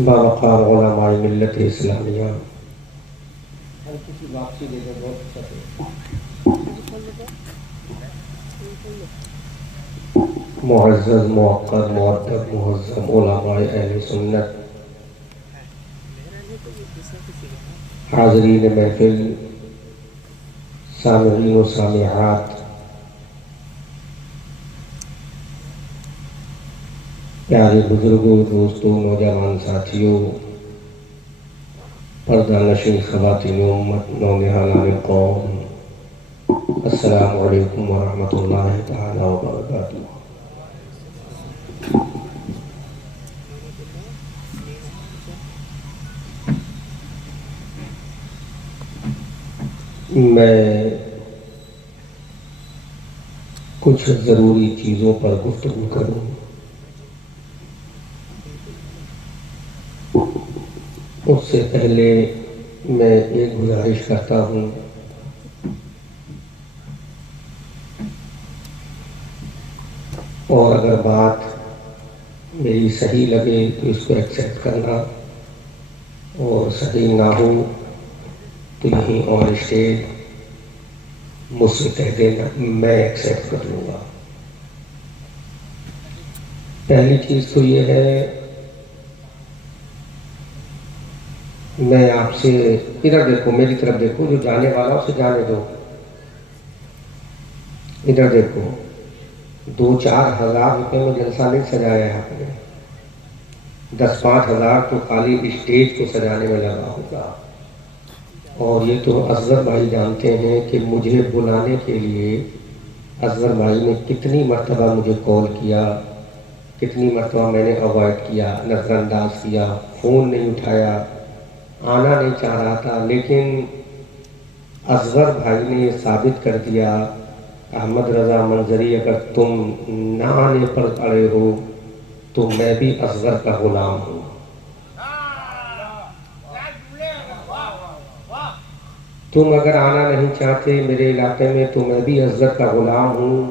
باوقار علماء ملت اسلامیہ واپسی دے دے بہت اچھا معزز موقر معدب مہذب علماء اہل سنت، حاضرین محفل، سامعین و سامعات، پیارے بزرگوں، دوستوں، نوجوان ساتھیوں، پردہ نشین خواتین امت، نونہالان قوم، السلام علیکم ورحمۃ اللہ تعالی وبرکاتہ۔ میں کچھ ضروری چیزوں پر گفتگو کروں، اس سے پہلے میں ایک گزارش کرتا ہوں، اور اگر بات میری صحیح لگے تو اس کو ایکسیپٹ کرنا، اور صحیح نہ ہو تو یہیں آن اسٹیج مجھ سے کہہ دینا، میں ایکسیپٹ کر لوں گا۔ پہلی چیز تو یہ ہے، میں آپ سے ادھر دیکھو، میری طرف دیکھو، جو جانے والا اسے جانے دو، ادھر دیکھو، 2-4 ہزار روپے میں جلسہ نہیں سجایا ہے آپ نے، 10-5 ہزار تو خالی اسٹیج کو سجانے میں لگا ہوگا۔ اور یہ تو اصغر بھائی جانتے ہیں کہ مجھے بلانے کے لیے اصغر بھائی نے کتنی مرتبہ مجھے کال کیا، کتنی مرتبہ میں نے اوائڈ کیا، نظر انداز کیا، فون نہیں اٹھایا، آنا نہیں چاہ رہا تھا، لیکن اصغر بھائی نے یہ ثابت کر دیا، احمد رضا منظری اگر تم نہ آنے پر اڑے ہو تو میں بھی اصغر کا غلام ہوں۔ تم اگر آنا نہیں چاہتے میرے علاقے میں تو میں بھی اصغر کا غلام ہوں،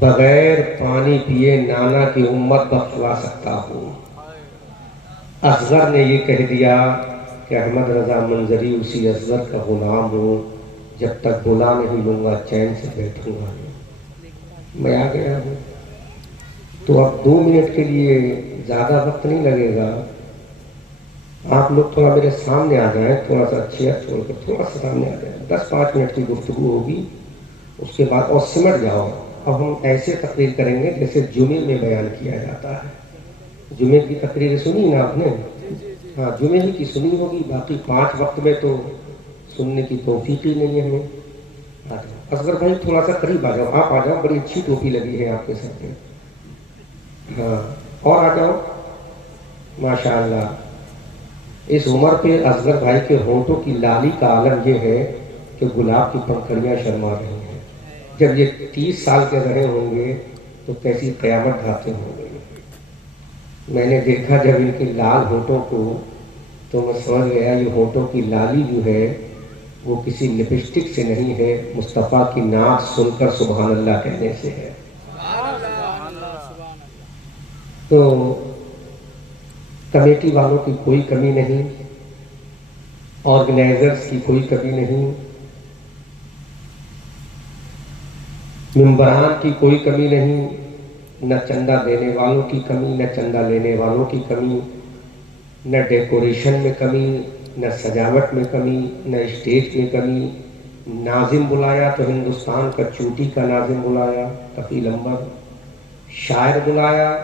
بغیر پانی پیے نانا کی امت بخشوا سکتا ہوں۔ اصغر نے یہ کہہ دیا کہ احمد رضا منظری اسی اصغر کا غلام ہوں، جب تک بلا نہیں لوں گا چین سے بیٹھوں گا نہیں۔ میں آ گیا ہوں، تو اب 2 منٹ کے لیے زیادہ وقت نہیں لگے گا، آپ لوگ تھوڑا میرے سامنے آ جائیں، تھوڑا سا چیئر چھوڑ کر تھوڑا سا سامنے آ جائیں، 10-5 منٹ کی گفتگو ہوگی، اس کے بعد اور سمٹ جاؤ۔ اب ہم ایسے تقریر کریں گے جیسے جمعے میں بیان کیا جاتا ہے۔ جمعے کی تقریر سنی نا آپ نے؟ ہاں، جمعے ہی کی سنی ہوگی، باقی 5 وقت میں تو سننے کی توفیق ہی نہیں ہے ہمیں۔ اصغر بھائی تھوڑا سا قریب آ جاؤ، آپ آ جاؤ، بڑی اچھی ٹوپی لگی ہے آپ کے سر پہ۔ ہاں، اور آ جاؤ، ماشاءاللہ۔ اس عمر پہ اصغر بھائی کے ہونٹوں کی لالی کا عالم یہ ہے کہ گلاب کی پنکھڑیاں شرما رہی ہیں۔ جب یہ 30 سال کے رہے ہوں گے تو کیسی قیامت ڈھاتے ہوں گے۔ میں نے دیکھا جب ان کی لال ہونٹوں کو تو میں سمجھ گیا یہ ہونٹوں کی لالی جو ہے وہ کسی لپسٹک سے نہیں ہے، مصطفیٰ کی نعت سن کر سبحان اللہ کہنے سے ہے۔ تو کمیٹی والوں کی کوئی کمی نہیں، آرگنائزرز کی کوئی کمی نہیں، ممبران کی کوئی کمی نہیں، نہ چندہ دینے والوں کی کمی، نہ چندہ لینے والوں کی کمی، نہ ڈیکوریشن میں کمی، نہ سجاوٹ میں کمی، نہ اسٹیج میں کمی۔ ناظم بلایا تو ہندوستان کا چوٹی کا ناظم بلایا، کفیل امبر۔ شاعر بلایا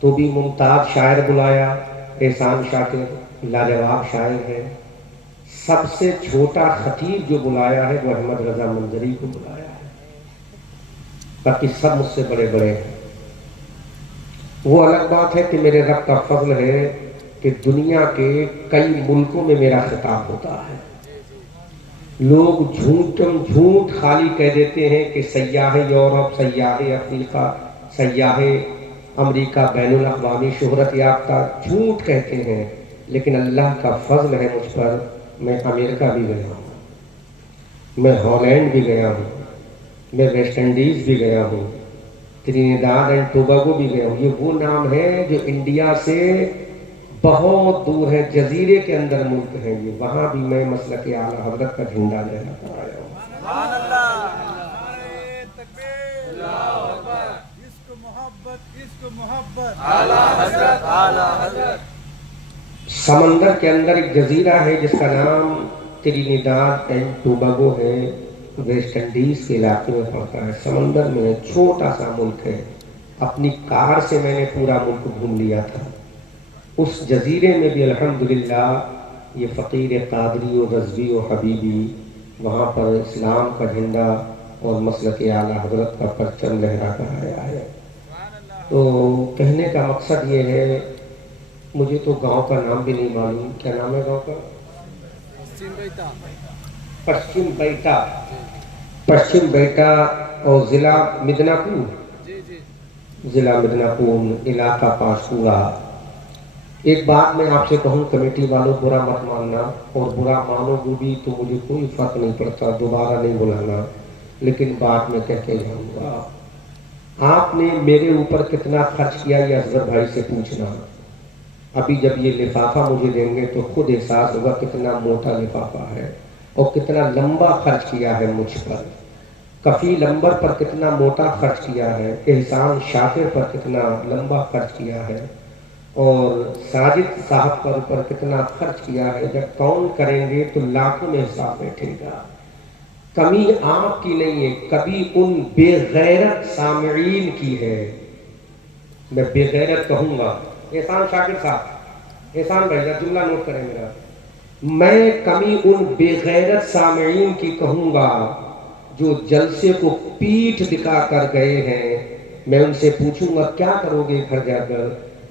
تو بھی ممتاز شاعر بلایا، احسان شاکر لاجواب شاعر ہے۔ سب سے چھوٹا خطیب جو بلایا ہے وہ احمد رضا منظری کو بلایا ہے، باقی سب مجھ سے بڑے بڑے ہیں۔ وہ الگ بات ہے کہ میرے رب کا فضل ہے کہ دنیا کے کئی ملکوں میں میرا خطاب ہوتا ہے۔ لوگ جھوٹ خالی کہہ دیتے ہیں کہ سیاح یورپ، سیاح افریقہ، سیاح امریکہ بین الاقوامی شہرت یافتہ، جھوٹ کہتے ہیں، لیکن اللہ کا فضل ہے مجھ پر، میں امریکہ بھی گیا ہوں، میں ہالینڈ بھی گیا ہوں، میں ویسٹ انڈیز بھی گیا ہوں، ٹرینیڈاد اینڈ ٹوباگو بھی گیا ہوں۔ یہ وہ نام ہے جو انڈیا سے بہت دور ہے، جزیرے کے اندر ملک ہے یہ، وہاں بھی میں مسلک اعلیٰ حضرت کا جھنڈا لہرا کر آیا ہوں۔ سبحان اللہ، نعرہ تکبیر، اللہ اکبر، عشق محبت اعلیٰ حضرت، اعلیٰ حضرت۔ سمندر کے اندر ایک جزیرہ ہے جس کا نام ٹرینیڈاد اینڈ ٹوباگو ہے، ویسٹ انڈیز کے علاقے میں پڑتا ہے، سمندر میں چھوٹا سا ملک ہے۔ اپنی کار سے میں نے پورا ملک گھوم لیا تھا۔ اس جزیرے میں بھی الحمدللہ یہ فقیر قادری و رضوی و حبیبی وہاں پر اسلام کا جھنڈا اور مسلک اعلیٰ حضرت کا پرچم لہرا کر آیا ہے۔ تو کہنے کا مقصد یہ ہے، مجھے تو گاؤں کا نام بھی نہیں معلوم، کیا نام ہے گاؤں کا؟ پشچم بیٹا، پشچم بیٹا، اور ضلع مدناپور، ضلع مدناپور، علاقہ پانچپورہ۔ ایک بات میں آپ سے کہوں کمیٹی والوں، برا مت ماننا، اور برا مانو بھی تو مجھے کوئی فرق نہیں پڑتا، دوبارہ نہیں بلانا، لیکن بات میں کہہ کے جاؤں گا۔ آپ نے میرے اوپر کتنا خرچ کیا یہ اصغر بھائی سے پوچھنا۔ ابھی جب یہ لفافہ مجھے دیں گے تو خود احساس ہوگا کتنا موٹا لفافہ ہے اور کتنا لمبا خرچ کیا ہے مجھ پر۔ کفیل انبر پر کتنا موٹا خرچ کیا ہے، احسان شاکر پر کتنا لمبا خرچ کیا ہے، اور ساجد صاحب پر اوپر کتنا خرچ کیا ہے۔ جب کاؤنٹ کریں گے تو لاکھوں میں حساب بیٹھے گا۔ کمی آپ کی نہیں ہے، کبھی ان بے غیرت سامعین کی ہے۔ میں بے غیرت کہوں گا، احسان شاکر صاحب، احسان بھائی جملہ نوٹ کریں میرا، میں کمی ان بے غیرت سامعین کی کہوں گا جو جلسے کو پیٹھ دکھا کر گئے ہیں۔ میں ان سے پوچھوں گا کیا کرو گے گھر جا کر؟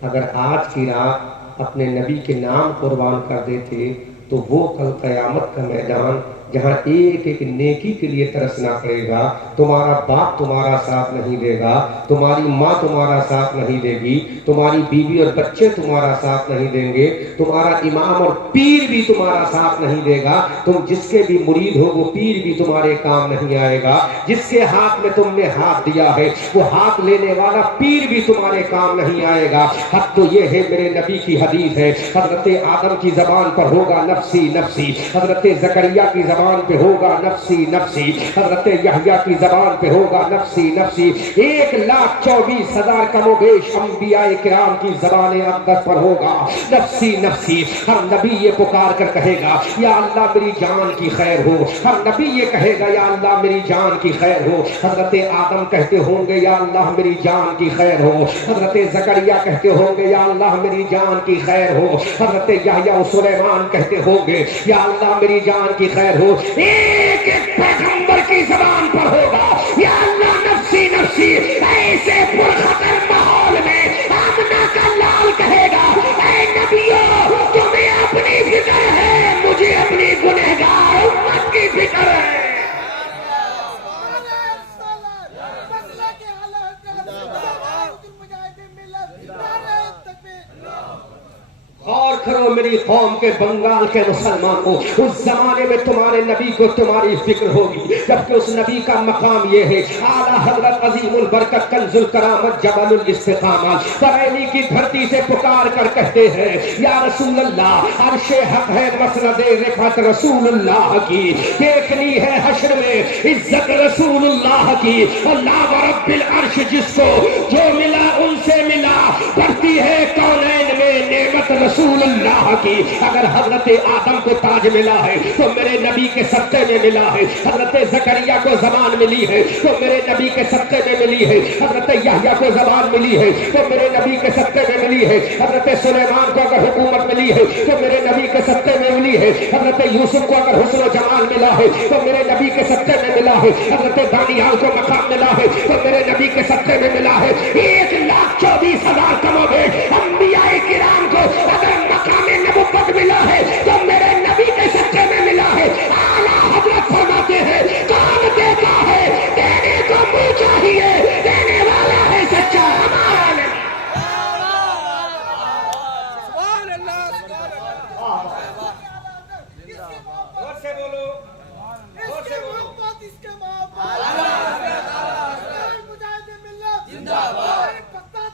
اگر آج کی رات اپنے نبی کے نام قربان کر دیتے تو وہ کل قیامت کا میدان جہاں ایک ایک نیکی کے لیے ترسنا پڑے گا، تمہارا باپ تمہارا ساتھ نہیں دے گا، تمہاری ماں تمہارا ساتھ نہیں دے گی، تمہاری بیوی اور بچے تمہارا ساتھ نہیں دیں گے، تمہارا امام اور پیر بھی تمہارا ساتھ نہیں دے گا، تم جس کے بھی مرید ہو وہ پیر بھی تمہارے کام نہیں آئے گا، جس کے ہاتھ میں تم نے ہاتھ دیا ہے وہ ہاتھ لینے والا پیر بھی تمہارے کام نہیں آئے گا۔ حق تو یہ ہے، میرے نبی کی حدیث ہے، حضرت آدم کی زبان پر ہوگا نفسی نفسی، حضرت زکریا کی زبان پہ ہوگا نفسی نفسی، حضرت یحییٰ کی زبان پہ ہوگا نفسی نفسی، 1,24,000 کم و بیش انبیاء کرام کی زبان اقدس پر ہوگا نفسی نفسی۔ ہر نبی یہ پکار کر کہے گا یا اللہ میری جان کی خیر ہو، ہر نبی یہ کہے گا یا اللہ میری جان کی خیر ہو۔ حضرت آدم کہتے ہوں گے یا اللہ میری جان کی خیر ہو، حضرت زکریا کہتے ہوں گے یا اللہ میری جان کی خیر ہو، حضرت یحییٰ و سلیمان کہتے ہوں گے یا اللہ میری جان کی خیر ہو۔ ایک ایک پیغمبر کی زبان پر ہوگا یا اللہ نفسی نفسی۔ ایسے پرخطر ماحول میں آمنہ کا لال کہے گا اے نبیوں تمہیں اپنی فکر ہے، مجھے اپنی گنہگار امت کی فکر ہے۔ اور کرو میری قوم کے بنگال کے مسلمانوں، اس زمانے میں تمہارے نبی کو تمہاری فکر ہوگی، جبکہ اس نبی کا مقام یہ ہے، اعلیٰ حضرت عظیم البرکت کنز الکرامت جبل الاستقامت بریلی کی دھرتی سے پکار کر کہتے ہیں یا رسول اللہ عرش حق ہے مسند رفعت رسول اللہ کی، دیکھنی ہے حشر میں عزت رسول اللہ کی، اللہ رب العرش جس کو جو ملا ان سے ملا، بڑھتی ہے کونین میں نعمت رسول اللہ کی۔ اگر حضرت آدم کو تاج ملا ہے تو میرے نبی کے صدقے میں ملا ہے، حضرت زکریا کو زبان ملی ہے تو میرے نبی کے صدقے میں ملی ہے، حضرت یحییٰ کو زبان ملی ہے تو میرے نبی کے صدقے میں ملی ہے، حضرت سلیمان کو اگر حکومت ملی ہے تو میرے نبی کے صدقے میں ملی ہے، حضرت یوسف کو اگر حسن و جمال ملا ہے تو میرے نبی کے صدقے میں ملا ہے، حضرت دانیال کو مقام ملا ہے تو میرے نبی کے صدقے میں ملا ہے۔ 1,24,000 کم و بیش انبیاء کرام کو اگر مقام نبوت ملا ہے تو میرے نبی کے صدقے میں ملا ہے۔ اعلیٰ حضرت فرماتے ہیں کون دیتا ہے، دینے کو منہ چاہیے، دینے والا ہے سچا ہمارا نبی۔ سبحان اللہ، سبحان اللہ، اور سے بولو، اور سے بولو، اس کے محبت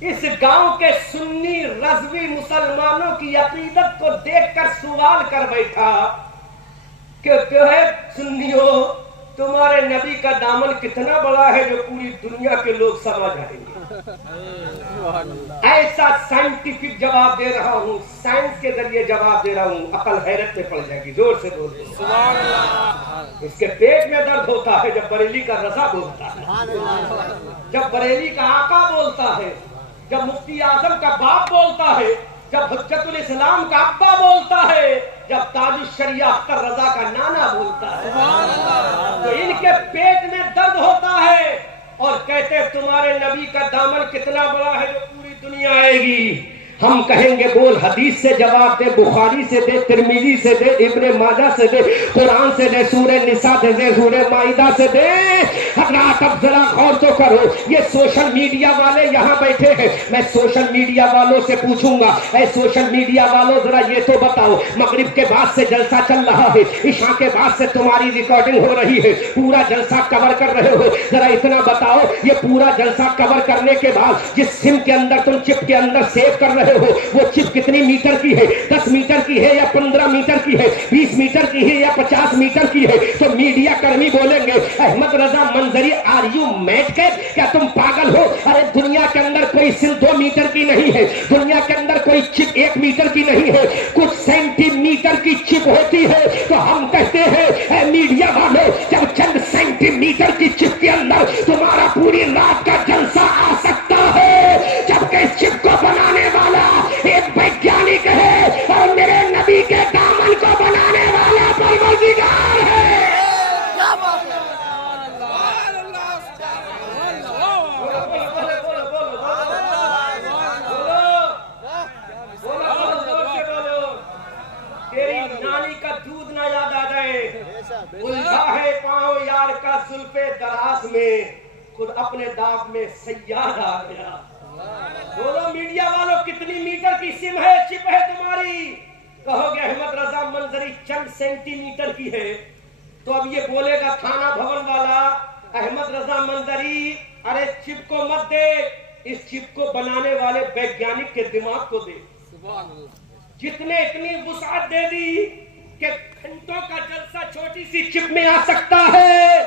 اس گاؤں کے سنی رضوی مسلمانوں کی عقیدت کو دیکھ کر سوال کر بیٹھا کہ سنیوں تمہارے نبی کا دامن کتنا بڑا ہے جو پوری دنیا کے لوگ سمجھ جائیں گے. ایسا سائنٹیفک جواب دے رہا ہوں, سائنس کے ذریعے جواب دے رہا ہوں, عقل حیرت میں پڑ جائے گی. زور سے بولتے سبحان اللہ. اس کے پیٹ میں درد ہوتا ہے جب بریلی کا رضا بولتا ہے, جب بریلی کا آقا بولتا ہے, جب مفتی اعظم کا باپ بولتا ہے, جب حجت الاسلام کا ابا بولتا ہے, جب تاج الشریعہ اختر رضا کا نانا بولتا ہے, تو ان کے پیٹ میں درد ہوتا ہے اور کہتے تمہارے نبی کا دامن کتنا بڑا ہے جو پوری دنیا آئے گی. ہم کہیں گے بول حدیث سے جواب دے, بخاری سے دے, ترمذی سے دے, ابن ماجہ سے دے, قرآن سے دے, سورہ نساء سے دے, سورہ مائدہ سے دے. حضرات اب ذرا غور تو کرو, یہ سوشل میڈیا والے یہاں بیٹھے ہیں, میں سوشل میڈیا والوں سے پوچھوں گا, اے سوشل میڈیا والوں ذرا یہ تو بتاؤ, مغرب کے بعد سے جلسہ چل رہا ہے, عشاء کے بعد سے تمہاری ریکارڈنگ ہو رہی ہے, پورا جلسہ کور کر رہے ہو, ذرا اتنا بتاؤ یہ پورا جلسہ کور کرنے کے بعد جس سم کے اندر تم چپ کے اندر سیو کر رہے ہو وہ چپ کتنی میٹر کی ہے, 10 میٹر کی ہے یا 15 میٹر کی ہے, 20 میٹر کی ہے یا 50 میٹر کی ہے؟ تو میڈیا کرمی بولیں گے Ahmad Raza منظری are you meet کے, کیا تم پاگل ہو؟ ارے دنیا کے اندر کوئی سم 2 میٹر کی نہیں ہے, دنیا کے اندر کوئی چپ 1 میٹر کی نہیں ہے, کچھ سینٹی میٹر کی چپ ہوتی ہے. تو ہم کہتے ہیں اے میڈیا والوں, جب چند سینٹی میٹر کی چپ کے اندر تمہارا پوری رات کا جلسہ آ سکتا ہے, جبکہ اس چپ کو بنانے والا ایک ویگیانک ہے اور میرے نبی کے دامن کو بنانے والا پروردگار ہے. کیا بات ہے. تیری نانی کا دودھ نہ یاد آ جائے, الجھا ہے پاؤں یار کا زلف دراز میں, خود اپنے داغ میں سیاد آ گیا. بولو میڈیا والوں کتنی میٹر کی سم ہے, چپ ہے تمہاری؟ کہو گے احمد رضا منظری چند سینٹی میٹر کی ہے, تو اب یہ بولے گا تھانہ بھون والا احمد رضا منظری ارے چپ کو مت دے, اس چپ کو بنانے والے ویگیانک کے دماغ کو دے. جتنے اتنی وسعت دے دی کہ گھنٹوں کا جلسہ چھوٹی سی چپ میں آ سکتا ہے,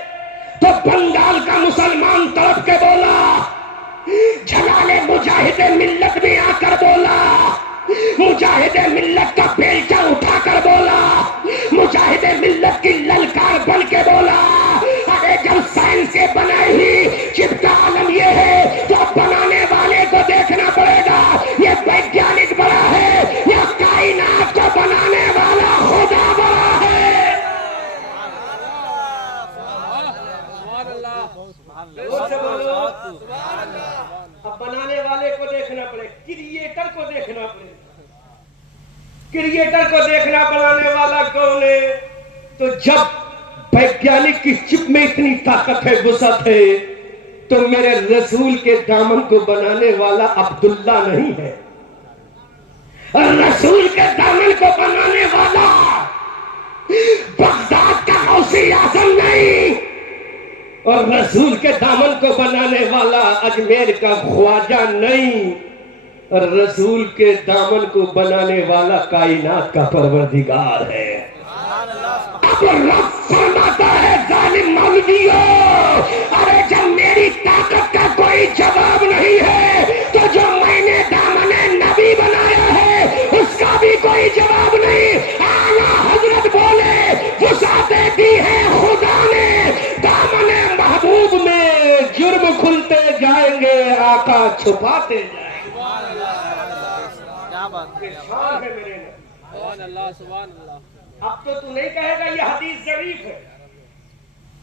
تو بنگال کا مسلمان تڑپ کے بولا, جلال مجاہد ملت میں آ کر بولا, مجاہد ملت کا بیلچہ اٹھا کر بولا, مجاہد ملت کی للکار بن کے بولا, ارے جب سائنس سے بنائی ہوئی چپ کا عالم یہ ہے تو بنانے والے کو دیکھنا پڑے گا, یہ ویگیانک بڑا ہے یا کائنات کو بنانے والا خدا بڑا ہے. اب بنانے والے کو دیکھنا پڑے, کریٹر کو دیکھنا پڑے, کریٹر کو دیکھنا, بنانے والا کون ہے؟ تو جب ویگیانک کی چپ میں اتنی طاقت ہے, وسعت ہے, تو میرے رسول کے دامن کو بنانے والا عبداللہ نہیں ہے, رسول کے دامن کو بنانے والا بغداد کا غوث اعظم نہیں, اور رسول کے دامن کو بنانے والا اجمیر کا خواجہ نہیں, اور رسول کے دامن کو بنانے والا کائنات کا پروردگار ہے. اب رب فرماتا ہے ظالم مولویوں, ارے جب میری طاقت کا کوئی جواب نہیں ہے تو جو میں نے دامن نبی بنایا ہے اس کا بھی کوئی جواب نہیں. اعلیٰ حضرت بولے وسعتیں دی ہے خدا نے, دامن محبوب میں جرم کھلتے جائیں گے, آقا چھپاتے جائیں گے. کیا بات ہے. شان ہے میرے نبی. سبحان اللہ, سبحان اللہ. اب تو نہیں کہے گا یہ حدیث ضعیف ہے,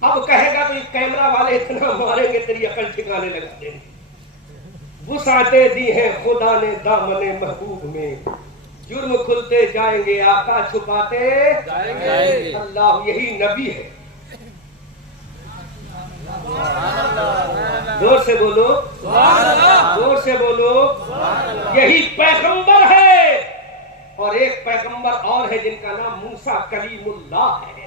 اب کہے گا تو یہ کیمرہ والے اتنا ماریں گے تیری عقل ٹھکانے لگا دیں گے. وسعتیں دی ہیں خدا نے دامن محبوب میں, جرم کھلتے جائیں گے, آقا چھپاتے جائیں گے. اللہ یہی نبی ہے. زور سے بولو, زور سے بولو, یہی پیغمبر ہے. اور ایک پیغمبر اور ہے جن کا نام موسیٰ کلیم اللہ ہے.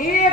1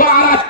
12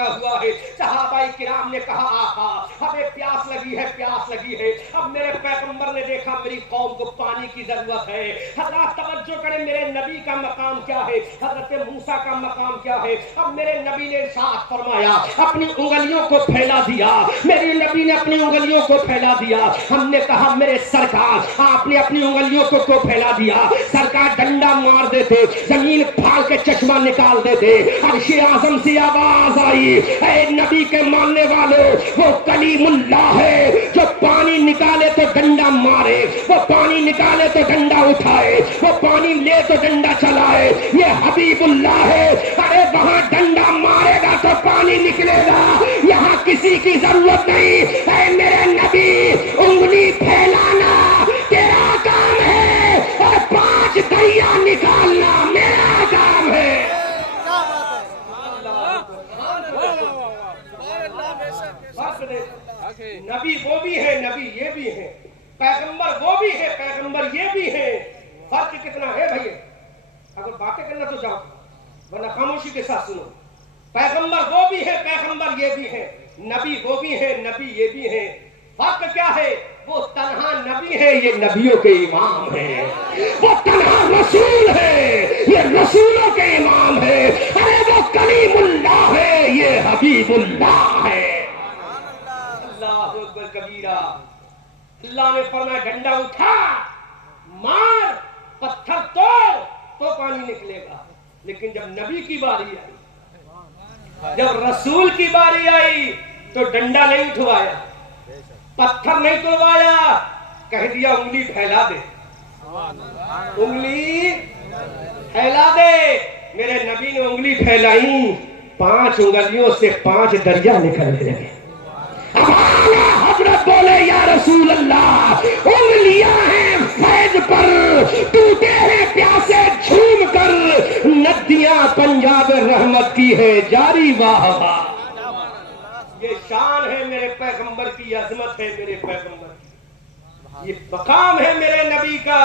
لگا ہوا ہے. صحابہ کرام نے کہا آقا ہمیں پیاس لگی ہے, پیاس لگی ہے. اب میرے پیغمبر نے دیکھا میری قوم کو پانی کی ضرورت ہے. حضرات توجہ کریں, میرے نبی کا مقام کیا ہے, حضرت موسیٰ کا مقام کیا ہے. اب میرے نبی نے ارشاد فرمایا, اپنی انگلیوں کو پھیلا دیا. میرے نبی نے اپنی انگلیوں کو پھیلا دیا. ہم نے کہا میرے سرکار آپ نے اپنی انگلیوں کو پھیلا دیا. سرکار ڈنڈا مار دیتے, زمین پھاڑ کے چشمہ نکال دیتے. عرش اعظم سے آواز آئی, اے نبی کے ماننے والوں, وہ کلیم اللہ ہے جو پانی نکالے تو ڈنڈا مارے, وہ پانی نکالے تو ڈنڈا اٹھائے, وہ پانی لے تو ڈنڈا چلائے. یہ حبیب اللہ ہے. ارے وہاں ڈنڈا مارے گا تو پانی نکلے گا, یہاں کسی کی ضرورت نہیں. اے میرے نبی انگلی پھیلانا تیرا کام ہے, اور 5 دریا نکالنا میرا کام ہے. نبی وہ بھی ہے, نبی یہ بھی ہے, پیغمبر وہ بھی ہے, پیغمبر یہ بھی ہے. فرق کتنا ہے بھائی؟ اگر باتیں کرنا تو جاؤ, ورنہ خاموشی کے ساتھ سنو. پیغمبر وہ بھی ہے, پیغمبر یہ بھی ہے, نبی وہ بھی ہے, نبی یہ بھی ہے. فرق کیا ہے؟ وہ تنہا نبی ہے, یہ نبیوں کے امام ہے. وہ تنہا رسول ہے, یہ رسولوں کے امام ہے. ارے وہ کلیم اللہ ہے, یہ حبیب اللہ ہے. اللہ اکبر کبیرہ. اللہ نے فرمایا ڈنڈا اٹھا, مار, پتھر توڑ تو پانی نکلے گا. لیکن جب نبی کی باری آئی, جب رسول کی باری آئی, تو ڈنڈا نہیں اٹھوایا, پتھر نہیں توڑوایا, کہہ دیا انگلی پھیلا دے, انگلی پھیلا دے. میرے نبی نے انگلی پھیلائی, 5 انگلیوں سے 5 دریا نکلنے لگے. حضرت بولے یا رسول اللہ, انگلیاں ہیں فیض پر, ٹوٹے ہیں پیاسے جھوم کر, ندیاں پنجاب رحمت کی ہے جاری. واہ واہ, یہ شان ہے میرے پیغمبر کی, عظمت ہے میرے پیغمبر کی, یہ مقام ہے میرے نبی کا.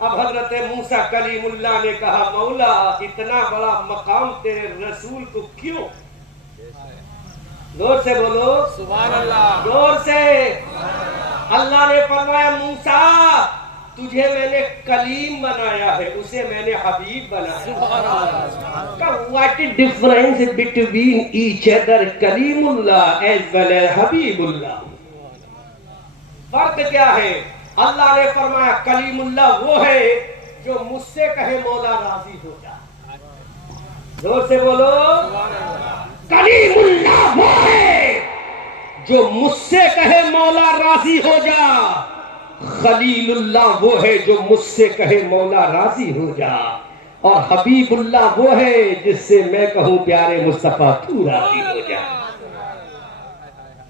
اب حضرت موسیٰ کلیم اللہ نے کہا مولا اتنا بڑا مقام تیرے رسول کو کیوں؟ زور سے بولو سبحان اللہ, زور سے. اللہ نے فرمایا موسیٰ تجھے میں نے کلیم بنایا ہے, اسے میں نے حبیب بنایا. What is difference between each other, claim Allah as well as حبیب اللہ؟ فرق کیا ہے؟ اللہ نے فرمایا کلیم اللہ وہ ہے جو مجھ سے کہے مولا راضی ہو جا. زور سے بولو, کلیم اللہ وہ ہے جو مجھ سے کہے مولا راضی ہو جا. خلیل اللہ وہ ہے جو مجھ سے کہے مولا راضی ہو جا. اور حبیب اللہ وہ ہے جس سے میں کہوں پیارے مصطفیٰ تو راضی ہو جا.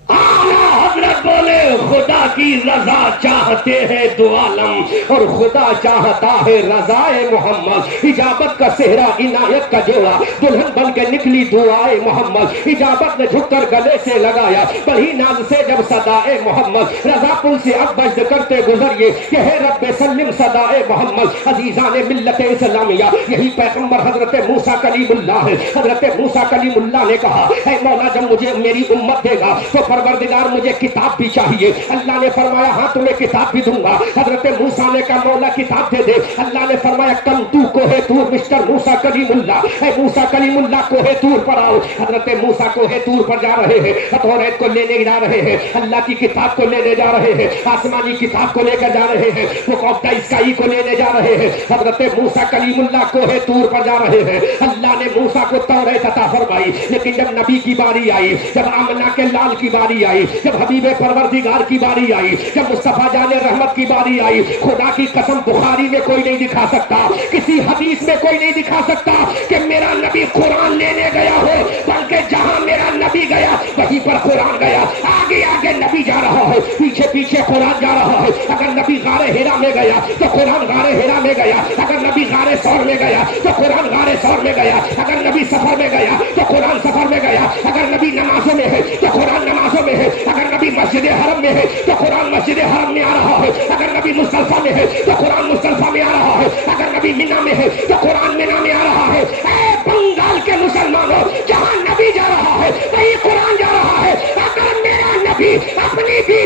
حضرت بولے خدا کی رضا چاہتے ہیں دو عالم, اور خدا چاہتا ہے رضائے محمد. اجابت کا صحرا عنایت کا جوڑا, دلہن بن کے نکلی دعائے محمد. اجابت نے جھک کر گلے سے لگایا, بڑی ناز سے جب صدائے محمد. رضا پل سے اب بجد کرتے گزریے کہ ہے رب سلم صدائے محمد. عزیزان ملت اسلامیہ, یہی پیغمبر حضرت موسیٰ کلیم اللہ ہے. حضرت موسیٰ کلیم اللہ نے کہا اے مولا جب مجھے میری امت دے گا تو پروردگار مجھے کتاب بھی چاہیے. اللہ نے فرمایا ہاں تمہیں کتاب بھی دوں گا. حضرت موسیٰ نے کہا مولا کتاب دے دے. اللہ نے فرمایا کم تو کوہ طور مسٹر موسیٰ کلیم اللہ, اے موسیٰ کلیم اللہ کوہ طور پر آؤ. حضرت موسیٰ کوہ طور پر جا رہے ہیں, توریت کو لینے جا رہے ہیں, اللہ کی کتاب کو لینے جا رہے ہیں, آسمانی کتاب کو لے کر جا رہے ہیں, مقابلہ اسکائی کو لینے جا رہے ہیں. حضرت موسیٰ کلیم اللہ کوہ طور پر جا رہے ہیں. اللہ نے موسیٰ کو توریت عطا فرمائی. لیکن جب نبی کی باری آئی, جب آمنہ کے لال کی باری آئی, جب حبیب پروردگار کی باری آئی, جب مصطفیٰ جان رحمت کی باری آئی, خدا کی قسم بخاری میں کوئی نہیں دکھا سکتا, کسی حدیث میں کوئی نہیں دکھا سکتا کہ میرا نبی قرآن لینے گیا ہو, بلکہ جہاں میرا نبی گیا وہیں پر قرآن گیا. آگے آگے نبی جا رہا ہے, پیچھے پیچھے قرآن جا رہا ہے. اگر نبی غار ہیرا میں گیا تو قرآن غار ہیرا میں گیا. اگر نبی غار ثور میں گیا تو قرآن غار ثور میں گیا. اگر نبی سفر میں گیا تو قرآن سفر میں گیا. اگر نبی نمازوں میں ہے تو قرآن نمازوں میں ہے. اگر نبی مسجد حرم میں ہے تو قرآن مسجد حرم میں آ رہا ہے. اگر نبی مصطفیٰ میں ہے تو قرآن مصطفیٰ میں آ رہا ہے. اگر نبی مینا میں ہے تو قرآن مینا میں آ رہا ہے. اے بنگال کے مسلمانوں, جہاں نبی جا رہا ہے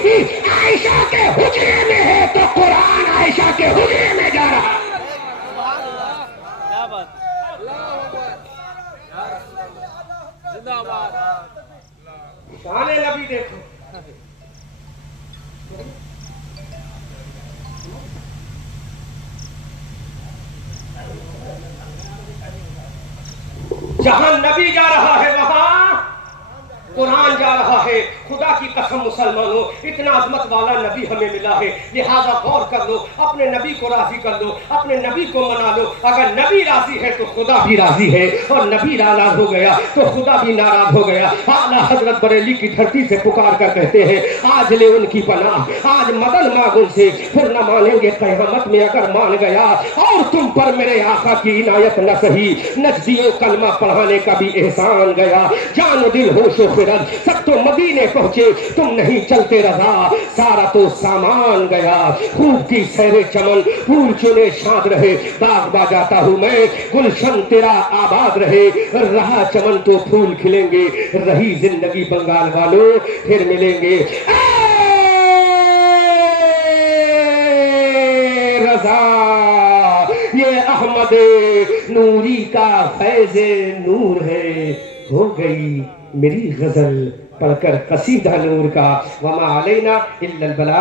نبی عائشہ کے حجرے میں ہے تو قرآن عائشہ کے حجرے میں جا رہا ہے. کیا بات زندہ باد. شان نبی دیکھو. جہاں نبی جا رہا ہے وہاں قرآن جا رہا ہے. خدا کی قسم مسلمانوں اتنا عظمت والا نبی ہمیں ملا ہے, لہذا غور کر لو, اپنے نبی کو راضی کر لو, اپنے نبی کو منا لو. اگر نبی راضی ہے تو خدا بھی راضی ہے, اور نبی ناراض ہو گیا تو خدا بھی ناراض ہو گیا. اعلیٰ حضرت بریلی کی دھرتی سے پکار کر کہتے ہیں آج لے ان کی پناہ, آج مدد مانگ ان سے, پھر نہ مانیں گے قیامت میں اگر مان گیا. اور تم پر میرے آقا کی عنایت نہ سہی, نجدیوں کلمہ پڑھانے کا بھی احسان گیا. جان و دل ہوش و خرد سب تو مدینے پہنچے, تم نہیں چلتے رہا, سارا تو سامان گیا. خوب کی سیر چمن پھول چنے شاد رہے, باغ با جاتا ہوں میں گلشن تیرا آباد رہے. رہا چمن تو پھول کھلیں گے, رہی زندگی بنگال والوں پھر ملیں گے. رضا یہ احمد نوری کا فیض نور ہے, ہو گئی میری غزل پڑھ کر قصیدہ نور کا. وما علینا الا البلاغ.